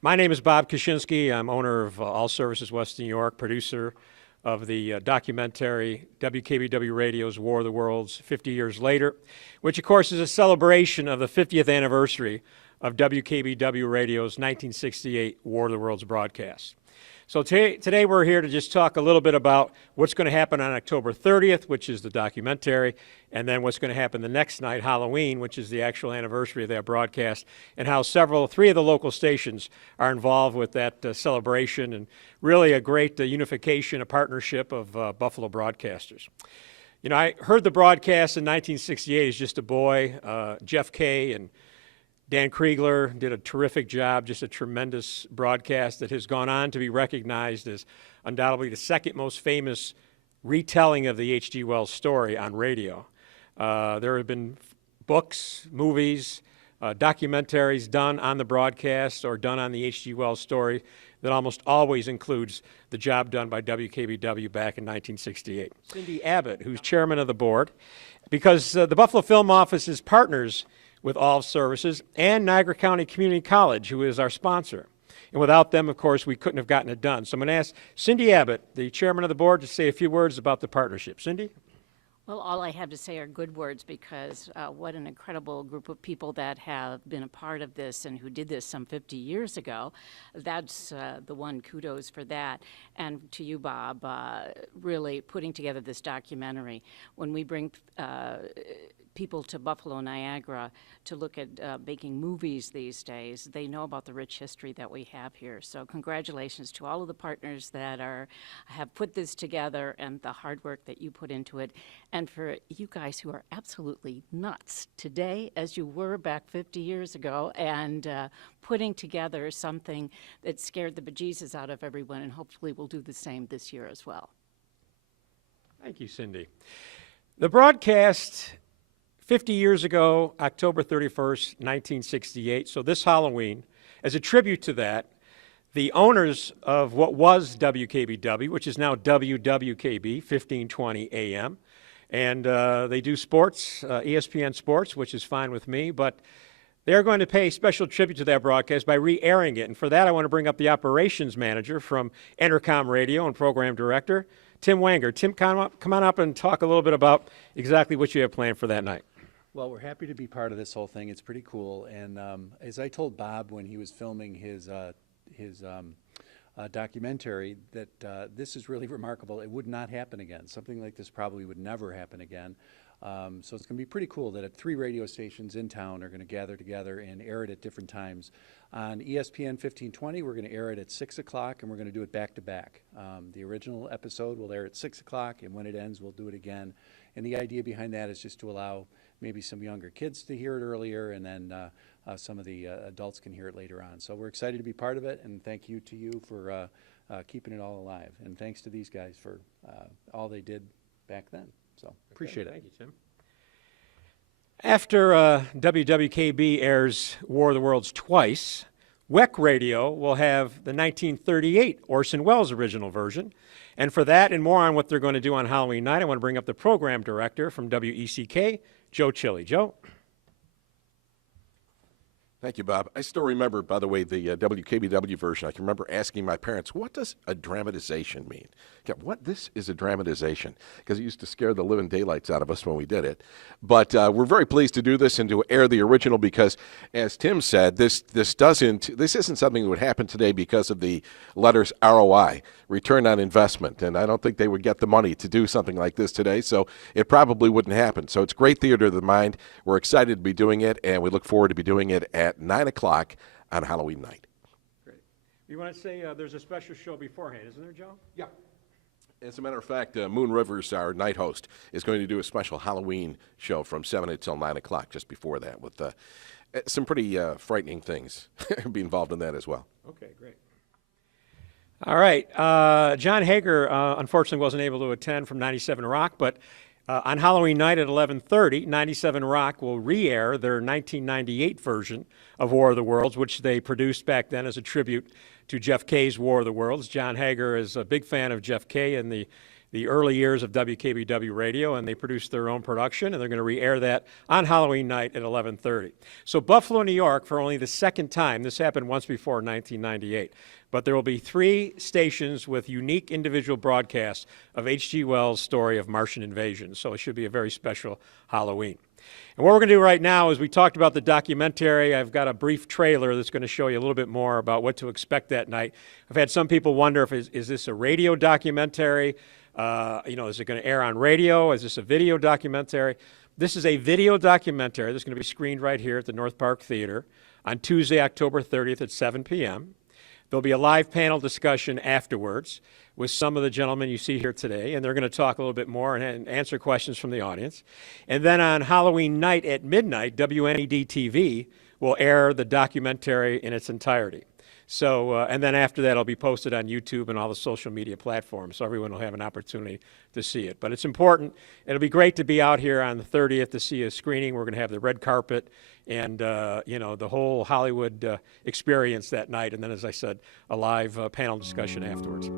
My name is Bob Koshinski. I'm owner of All Services West New York, producer of the documentary WKBW Radio's War of the Worlds 50 Years Later, which of course is a celebration of the 50th anniversary of WKBW Radio's 1968 War of the Worlds broadcast. So today we're here to just talk a little bit about what's going to happen on October 30th, which is the documentary, and then what's going to happen the next night, Halloween, which is the actual anniversary of that broadcast, and how three of the local stations are involved with that celebration, and really a great unification, a partnership of Buffalo broadcasters. You know, I heard the broadcast in 1968 as just a boy. Jeff Kay and Dan Kriegler did a terrific job, just a tremendous broadcast that has gone on to be recognized as undoubtedly the second most famous retelling of the H.G. Wells story on radio. There have been books, movies, documentaries done on the broadcast or done on the H.G. Wells story that almost always includes the job done by WKBW back in 1968. Cindy Abbott, who's chairman of the board, because the Buffalo Film Office is partners with All Services and Niagara County Community College, who is our sponsor. And without them, of course, we couldn't have gotten it done. So I'm going to ask Cindy Abbott, the chairman of the board, to say a few words about the partnership. Cindy? Well, all I have to say are good words because what an incredible group of people that have been a part of this and who did this some 50 years ago. That's the one kudos for that. And to you, Bob, really putting together this documentary. When we bring people to Buffalo, Niagara to look at making movies these days, they know about the rich history that we have here. So congratulations to all of the partners that have put this together and the hard work that you put into it. And for you guys who are absolutely nuts today as you were back 50 years ago and putting together something that scared the bejesus out of everyone, and hopefully we'll do the same this year as well. Thank you, Cindy. The broadcast 50 years ago, October 31st, 1968, so this Halloween, as a tribute to that, the owners of what was WKBW, which is now WWKB, 1520 AM, and they do sports, ESPN Sports, which is fine with me, but they're going to pay special tribute to that broadcast by re-airing it. And for that, I want to bring up the operations manager from Entercom Radio and program director, Tim Wanger. Tim, come on up and talk a little bit about exactly what you have planned for that night. Well, we're happy to be part of this whole thing. It's pretty cool. And as I told Bob when he was filming his documentary, that this is really remarkable. It would not happen again. Something like this probably would never happen again. So it's going to be pretty cool that 3 radio stations in town are going to gather together and air it at different times. On ESPN 1520, we're going to air it at 6 o'clock, and we're going to do it back to back. The original episode will air at 6 o'clock, and when it ends, we'll do it again. And the idea behind that is just to allow maybe some younger kids to hear it earlier, and then some of the adults can hear it later on. So we're excited to be part of it, and thank you to you for keeping it all alive. And thanks to these guys for all they did back then. So appreciate it. Thank you, Tim. After WWKB airs War of the Worlds twice, WEC Radio will have the 1938 Orson Welles original version. And for that and more on what they're going to do on Halloween night, I want to bring up the program director from WECK, Joe Chili. Joe? Thank you, Bob. I still remember, by the way, the WKBW version. I can remember asking my parents, what does a dramatization mean? Yeah, this is a dramatization, because it used to scare the living daylights out of us when we did it. But we're very pleased to do this and to air the original because, as Tim said, this isn't something that would happen today because of the letters ROI, return on investment. And I don't think they would get the money to do something like this today, so it probably wouldn't happen. So it's great theater of the mind. We're excited to be doing it, and we look forward to be doing it at 9 o'clock on Halloween night. Great. You want to say there's a special show beforehand, isn't there, Joe? Yeah. As a matter of fact, Moon Rivers, our night host, is going to do a special Halloween show from 7 until 9 o'clock just before that with some pretty frightening things be involved in that as well. Okay, great. All right. John Hager, unfortunately, wasn't able to attend from 97 Rock, but on Halloween night at 11:30, 97 Rock will re-air their 1998 version of War of the Worlds, which they produced back then as a tribute to Jeff Kay's War of the Worlds. John Hager is a big fan of Jeff Kay and the the early years of WKBW radio, and they produced their own production, and they're going to re-air that on Halloween night at 11:30. So Buffalo, New York, for only the second time, this happened once before in 1998, but there will be 3 stations with unique individual broadcasts of H.G. Wells' story of Martian invasion, so it should be a very special Halloween. And what we're going to do right now is we talked about the documentary. I've got a brief trailer that's going to show you a little bit more about what to expect that night. I've had some people wonder if is this a radio documentary? Is it going to air on radio? Is this a video documentary? This is a video documentary that's going to be screened right here at the North Park Theater on Tuesday, October 30th at 7 p.m. There'll be a live panel discussion afterwards with some of the gentlemen you see here today, and they're going to talk a little bit more and answer questions from the audience. And then on Halloween night at midnight, WNED-TV will air the documentary in its entirety. So, and then after that, it'll be posted on YouTube and all the social media platforms, so everyone will have an opportunity to see it. But it's important. It'll be great to be out here on the 30th to see a screening. We're going to have the red carpet and, the whole Hollywood experience that night. And then, as I said, a live panel discussion afterwards.